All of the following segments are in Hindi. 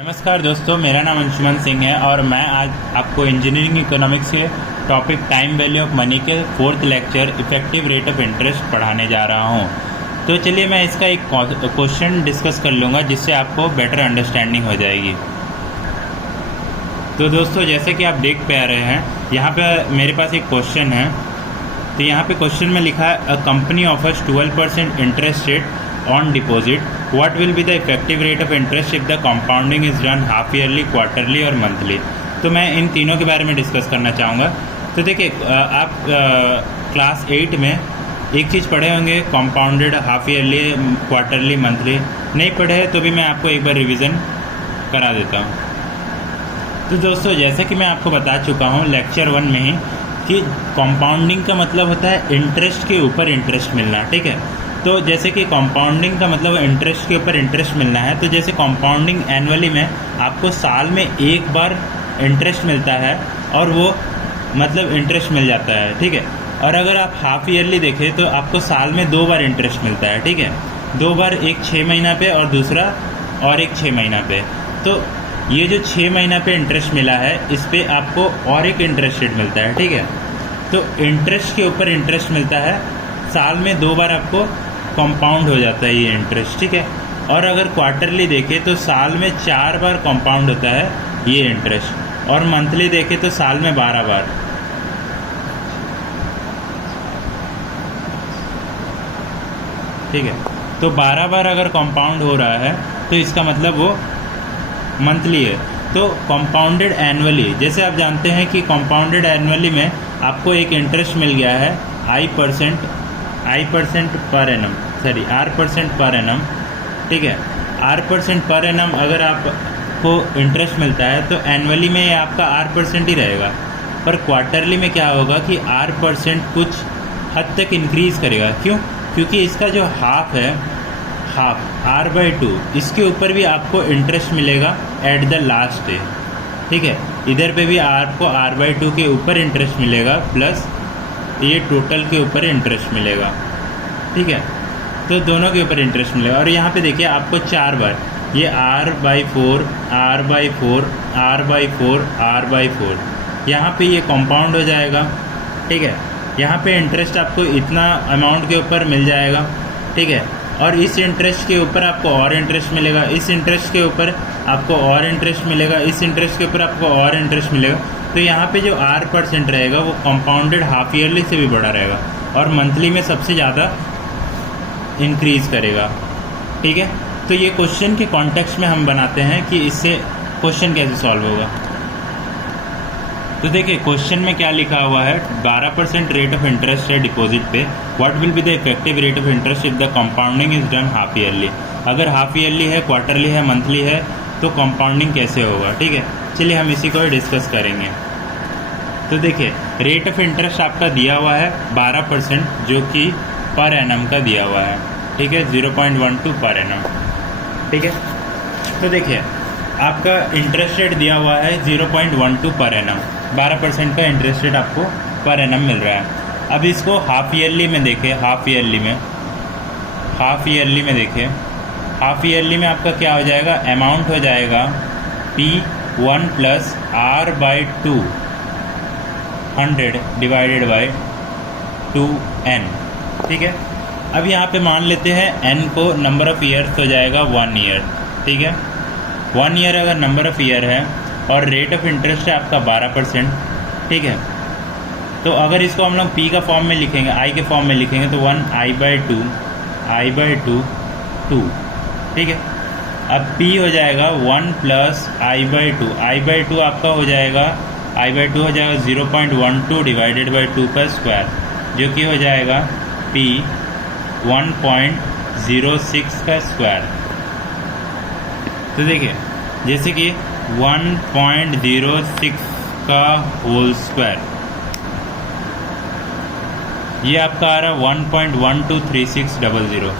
नमस्कार दोस्तों, मेरा नाम अंशुमन सिंह है और मैं आज आपको इंजीनियरिंग इकोनॉमिक्स के topic time value of money के 4th lecture effective rate of interest पढ़ाने जा रहा हूं। तो चलिए मैं इसका एक क्वेश्चन डिस्कस कर लूँगा जिससे आपको बेटर अंडरस्टैंडिंग हो जाएगी। तो दोस्तों, जैसे कि आप देख पा रहे हैं, यहाँ पे मेरे पास एक क्वेश्चन है। तो यहाँ पे क्वेश्चन में लिखा है a company offers 12% interest rate on deposit, what will be the effective rate of interest if the compounding is done half yearly, quarterly और मंथली। तो मैं इन तीनों के बारे में डिस्कस करना चाहूँगा। तो देखिए, आप क्लास 8 में एक चीज़ पढ़े होंगे, compounded, half yearly, quarterly, monthly. नहीं पढ़े हैं तो भी मैं आपको एक बार रिविज़न करा देता हूँ। तो दोस्तों, जैसे कि मैं आपको बता चुका हूँ लेक्चर 1 में ही कि कंपाउंडिंग का मतलब होता है इंटरेस्ट के ऊपर इंटरेस्ट मिलना, ठीक है। तो जैसे कि कंपाउंडिंग का मतलब इंटरेस्ट के ऊपर इंटरेस्ट मिलना है। तो जैसे कंपाउंडिंग एनुअली में आपको साल में एक बार इंटरेस्ट मिलता है और वो मतलब इंटरेस्ट मिल जाता है, ठीक है। और अगर आप हाफ ईयरली देखें तो आपको साल में 2 बार इंटरेस्ट मिलता है, ठीक है। 2 बार, एक 6 महीना पे और दूसरा और एक 6 महीना पे। तो ये जो 6 महीना पे इंटरेस्ट मिला है, इस पर आपको और एक इंटरेस्ट रेट मिलता है, ठीक है। तो इंटरेस्ट के ऊपर इंटरेस्ट मिलता है, साल में 2 बार आपको कंपाउंड हो जाता है ये इंटरेस्ट, ठीक है। और अगर क्वार्टरली देखें तो साल में 4 बार कंपाउंड होता है ये इंटरेस्ट, और मंथली देखें तो साल में 12 बार। ठीक है, तो 12 बार अगर कंपाउंड हो रहा है तो इसका मतलब वो मंथली है। तो कंपाउंडेड एनुअली, जैसे आप जानते हैं कि कंपाउंडेड एनुअली में आपको एक इंटरेस्ट मिल गया है I percent per annum, sorry R% per annum, ठीक है। R% पर एनम अगर आपको इंटरेस्ट मिलता है तो एनुअली में ये आपका R% ही रहेगा। पर क्वार्टरली में क्या होगा कि R% कुछ हद तक इंक्रीज़ करेगा। क्यों? क्योंकि इसका जो हाफ है, हाफ R/2, इसके ऊपर भी आपको इंटरेस्ट मिलेगा एट द लास्ट डे, ठीक है। इधर पे भी आपको R/2 के ऊपर इंटरेस्ट मिलेगा, प्लस ये टोटल के ऊपर इंटरेस्ट मिलेगा, ठीक है। तो दोनों के ऊपर इंटरेस्ट मिलेगा। और यहाँ पे देखिए आपको 4 बार ये R/4, R/4, R/4, R/4, यहाँ पे ये कंपाउंड हो जाएगा, ठीक है। यहाँ पे इंटरेस्ट आपको इतना अमाउंट के ऊपर मिल जाएगा, ठीक है। और इस इंटरेस्ट के ऊपर आपको और इंटरेस्ट मिलेगा, इस इंटरेस्ट के ऊपर आपको और इंटरेस्ट मिलेगा, इस इंटरेस्ट के ऊपर आपको और इंटरेस्ट मिलेगा। तो यहाँ पे जो R% रहेगा वो कंपाउंडेड हाफ ईयरली से भी बड़ा रहेगा और मंथली में सबसे ज़्यादा इंक्रीज़ करेगा, ठीक है। तो ये क्वेश्चन के कॉन्टेक्स्ट में हम बनाते हैं कि इससे क्वेश्चन कैसे सॉल्व होगा। तो देखिए, क्वेश्चन में क्या लिखा हुआ है, 12% रेट ऑफ इंटरेस्ट है डिपॉजिट पे, what will be the effective rate of interest if the compounding is done half yearly. अगर हाफ ईयरली है, क्वार्टरली है, मंथली है, तो कंपाउंडिंग कैसे होगा, ठीक है। चलिए हम इसी को डिस्कस करेंगे। तो देखिए, रेट ऑफ इंटरेस्ट आपका दिया हुआ है 12%, जो कि पर एनम का दिया हुआ है, ठीक है, 0.12 पर एनम, ठीक है। तो देखिए, आपका इंटरेस्ट रेट दिया हुआ है 0.12 पर एनम, 12% का इंटरेस्ट रेट आपको पर एनम मिल रहा है। अब इसको हाफ ईयरली में देखें, हाफ ईयरली में देखें, हाफ ईयरली में आपका क्या हो जाएगा, अमाउंट हो जाएगा P1 plus R/2 100 divided by 2n, ठीक है। अब यहाँ पे मान लेते हैं n को नंबर ऑफ़ ईयर्स हो जाएगा 1 ईयर, ठीक है। 1 ईयर अगर नंबर ऑफ़ ईयर है और रेट ऑफ इंटरेस्ट है आपका 12%, ठीक है। तो अगर इसको हम लोग P का फॉर्म में लिखेंगे, I के फॉर्म में लिखेंगे, तो 1I/2 2, ठीक है। अब P हो जाएगा 1 प्लस I/2 आपका हो जाएगा, I/2 हो जाएगा 0.12 डिवाइडेड बाई 2 का स्क्वायर, जो कि हो जाएगा P 1.06 का स्क्वायर। तो देखिए, जैसे कि 1.06 का होल स्क्वायर, ये आपका आ रहा 1.123600,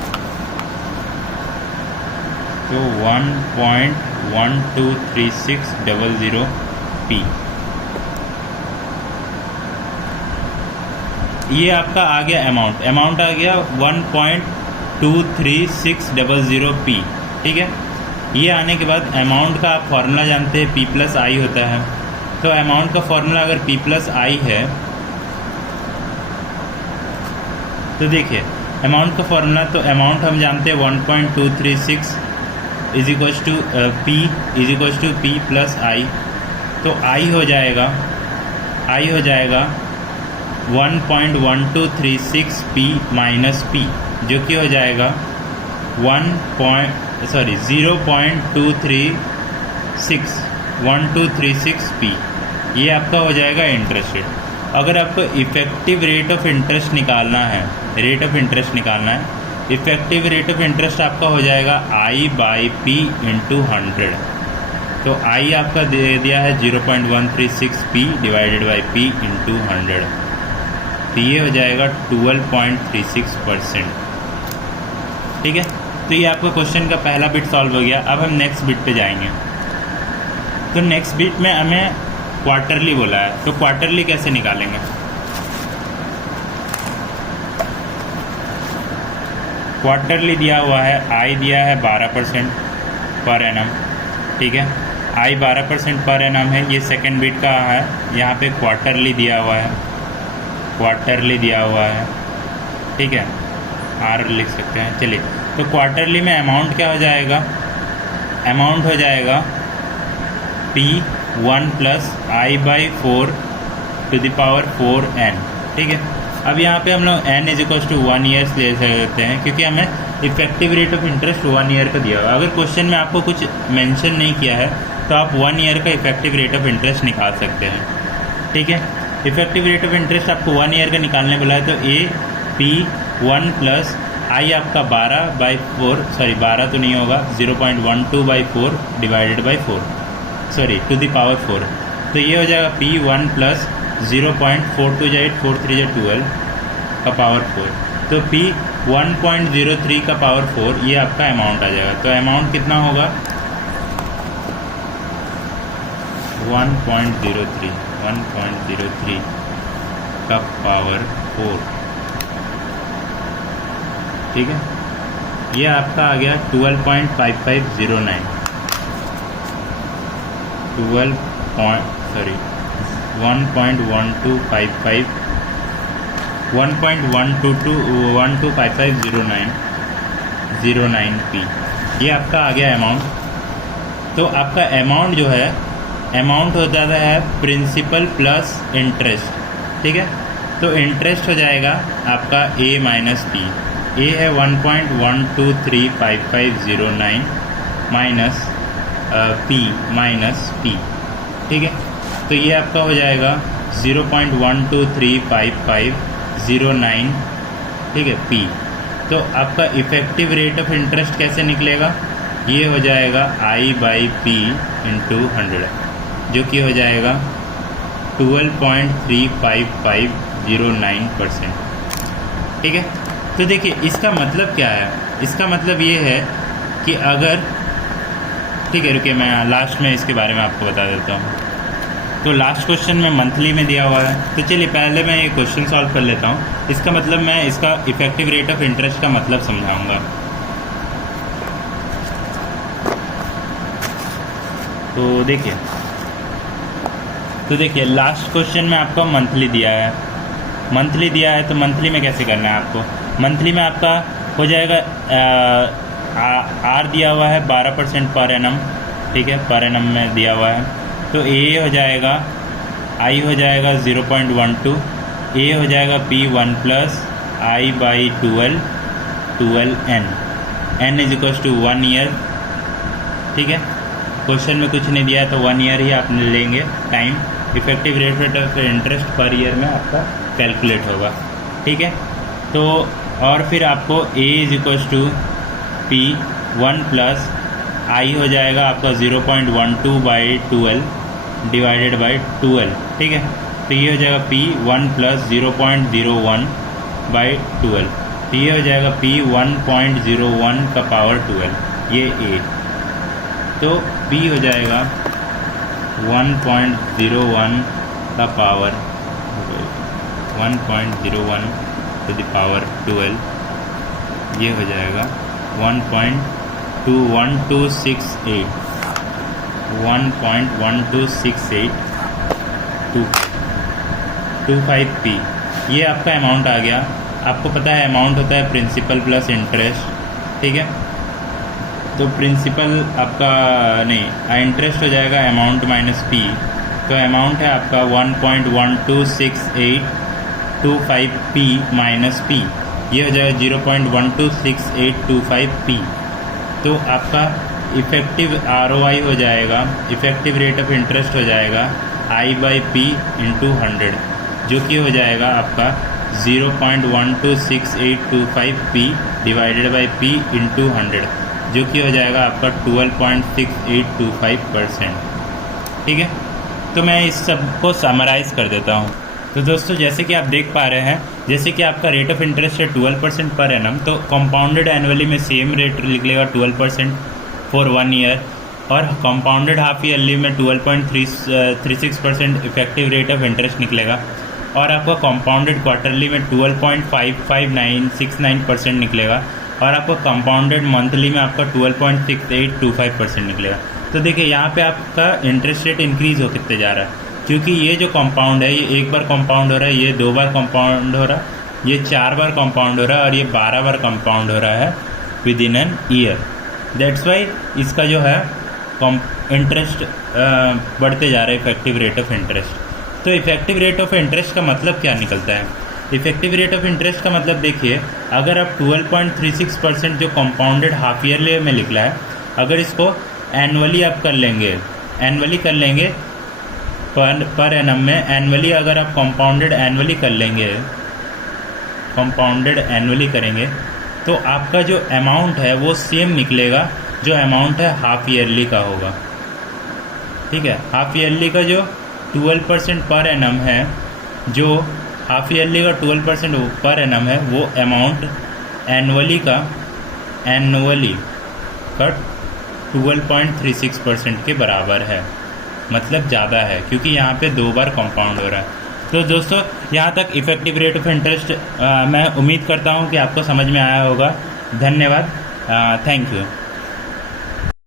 तो 1.123600 P, ये आपका आ गया अमाउंट आ गया 1.233600 P, ठीक है। ये आने के बाद अमाउंट का आप फॉर्मूला जानते हैं, P प्लस आई होता है। तो अमाउंट का फॉर्मूला अगर P प्लस आई है तो देखिए अमाउंट का फॉर्मूला, तो अमाउंट हम जानते हैं 1.236 is equals to P plus i. तो आई हो जाएगा 1.1236 P माइनस P, जो कि हो जाएगा 0.1236 P। ये आपका हो जाएगा इंटरेस्ट रेट। अगर आपको इफेक्टिव रेट ऑफ इंटरेस्ट निकालना है, इफेक्टिव रेट ऑफ इंटरेस्ट आपका हो जाएगा I बाई P इंटू 100। तो I आपका दे दिया है 0.136 P divided by P into 100, तो ये हो जाएगा 12.36%। ठीक है, तो ये आपका क्वेश्चन का पहला बिट सॉल्व हो गया। अब हम नेक्स्ट बिट पे जाएंगे। तो नेक्स्ट बिट में हमें क्वार्टरली बोला है, तो क्वार्टरली कैसे निकालेंगे? क्वार्टरली दिया हुआ है, I दिया है 12% पर एनम। ठीक है, I 12% पर एनम है, ये सेकंड बिट का है। यहाँ पे क्वार्टरली दिया हुआ है, ठीक है, R लिख सकते हैं। चलिए, तो क्वार्टरली में अमाउंट क्या हो जाएगा? अमाउंट हो जाएगा P1 plus I by 4 to the power 4n। ठीक है, अब यहाँ पे हम लोग n is equal to 1 years ले सकते हैं, क्योंकि हमें effective rate of interest 1 year का दिया हुआ है। अगर क्वेश्चन में आपको कुछ मेंशन नहीं किया है तो आप 1 ईयर का इफेक्टिव रेट ऑफ इंटरेस्ट निकाल सकते हैं। ठीक है, इफेक्टिव रेट ऑफ इंटरेस्ट आपको 1 ईयर का निकालने बोला है, तो P1 प्लस I आपका 12 तो नहीं होगा, 0.12/4 divided by 4, to the power 4। तो ये हो जाएगा P1 प्लस 0.42 4 3 12 का पावर 4। तो P1.03 का पावर 4 ये आपका अमाउंट आ जाएगा। तो अमाउंट कितना होगा? 1.03 का पावर 4। ठीक है, ये आपका आ गया 1.1255 P। ये आपका आ गया अमाउंट। तो आपका अमाउंट जो है, अमाउंट हो जाता है प्रिंसिपल प्लस इंटरेस्ट। ठीक है, तो इंटरेस्ट हो जाएगा आपका A माइनस P। A है 1.123550 माइनस P माइनस P। ठीक है, तो ये आपका हो जाएगा 0.123550 ठीक है P। तो आपका इफेक्टिव रेट ऑफ इंटरेस्ट कैसे निकलेगा? ये हो जाएगा I बाई P इंटू 100, जो कि हो जाएगा 12.35509%। ठीक है, तो देखिए इसका मतलब क्या है? इसका मतलब ये है कि अगर, ठीक है रुकिए मैं लास्ट में इसके बारे में आपको बता देता हूँ। तो लास्ट क्वेश्चन में मंथली में दिया हुआ है, तो चलिए पहले मैं ये क्वेश्चन सॉल्व कर लेता हूँ। इसका मतलब मैं इसका इफेक्टिव रेट ऑफ इंटरेस्ट का मतलब समझाऊंगा। तो देखिए लास्ट क्वेश्चन में आपका मंथली दिया है, तो मंथली में कैसे करना है आपको? मंथली में आपका हो जाएगा R दिया हुआ है 12% पर एनम। ठीक है, पर एनम में दिया हुआ है। तो A हो जाएगा, I हो जाएगा 0.12, A हो जाएगा P1 plus I by 12n, n is equal to 1 year. ठीक है, क्वेश्चन में कुछ नहीं दिया है तो 1 ईयर ही आप लेंगे time. Effective rate of interest per year में आपका कैलकुलेट होगा। ठीक है, तो और फिर आपको A is equal to P1 plus I हो जाएगा आपका 0.12/12 डिवाइडेड बाई 12। ठीक है, तो ये हो जाएगा P1 प्लस 0.01/12, तो ये हो जाएगा P1.01 का पावर 12, ये A। तो P हो जाएगा 1.01 का पावर 1.01 टू द पावर 12, ये हो जाएगा 1.01 1.1268 ये आपका अमाउंट आ गया। आपको पता है अमाउंट होता है प्रिंसिपल प्लस इंटरेस्ट, ठीक है। तो प्रिंसिपल आपका नहीं, इंटरेस्ट हो जाएगा अमाउंट माइनस पी। तो अमाउंट है आपका 1.126825 पी माइनस पी, ये हो जाएगा 0.126825 पी। तो आपका इफ़ेक्टिव ROI हो जाएगा, इफ़ेक्टिव रेट ऑफ इंटरेस्ट हो जाएगा I/P × 100, जो कि हो जाएगा आपका 0.126825 पी डिवाइडेड बाई पी × 100, जो कि हो जाएगा आपका 12.6825%, ठीक है। तो मैं इस सब को समराइज़ कर देता हूँ। तो दोस्तों जैसे कि आप देख पा रहे हैं, जैसे कि आपका रेट ऑफ इंटरेस्ट है 12% पर एनम, तो कंपाउंडेड एनुअली में सेम रेट निकलेगा 12% फॉर 1 ईयर, और कंपाउंडेड हाफ ईयरली में 12.36% इफेक्टिव रेट ऑफ इंटरेस्ट निकलेगा, और आपका कंपाउंडेड क्वार्टरली में 12.55969% निकलेगा, और आपका कंपाउंडेड मंथली में आपका 12.6825% निकलेगा। तो देखिए यहाँ पे आपका इंटरेस्ट रेट इंक्रीज़ होते जा रहा है, क्योंकि ये जो कंपाउंड है ये एक बार कंपाउंड हो रहा है, ये 2 बार कंपाउंड हो रहा है, ये 4 बार कंपाउंड हो रहा है, और ये 12 बार कंपाउंड हो रहा है with in an year. That's why इसका जो है इंटरेस्ट बढ़ते जा रहा है, इफेक्टिव रेट ऑफ इंटरेस्ट। तो इफेक्टिव रेट ऑफ इंटरेस्ट का मतलब क्या निकलता है? इफेक्टिव रेट ऑफ इंटरेस्ट का मतलब देखिए, अगर आप 12.36% जो कंपाउंडेड हाफ ईयरली में निकला है, अगर इसको एनुअली आप कर लेंगे, एनुअली कर लेंगे पर एनम में, एनुअली अगर आप कंपाउंडेड एनुअली कर लेंगे, कंपाउंडेड एनुअली करेंगे, तो आपका जो अमाउंट है वो सेम निकलेगा जो अमाउंट है हाफ ईयरली का होगा, ठीक है। हाफ ईयरली का जो 12% पर एनम है, जो हाफ ईयरली का 12% पर एनम है, वो अमाउंट एनुअली का 12.36% के बराबर है, मतलब ज़्यादा है, क्योंकि यहाँ पे 2 बार कंपाउंड हो रहा है। तो दोस्तों यहाँ तक इफ़ेक्टिव रेट ऑफ इंटरेस्ट मैं उम्मीद करता हूँ कि आपको समझ में आया होगा। धन्यवाद, थैंक यू।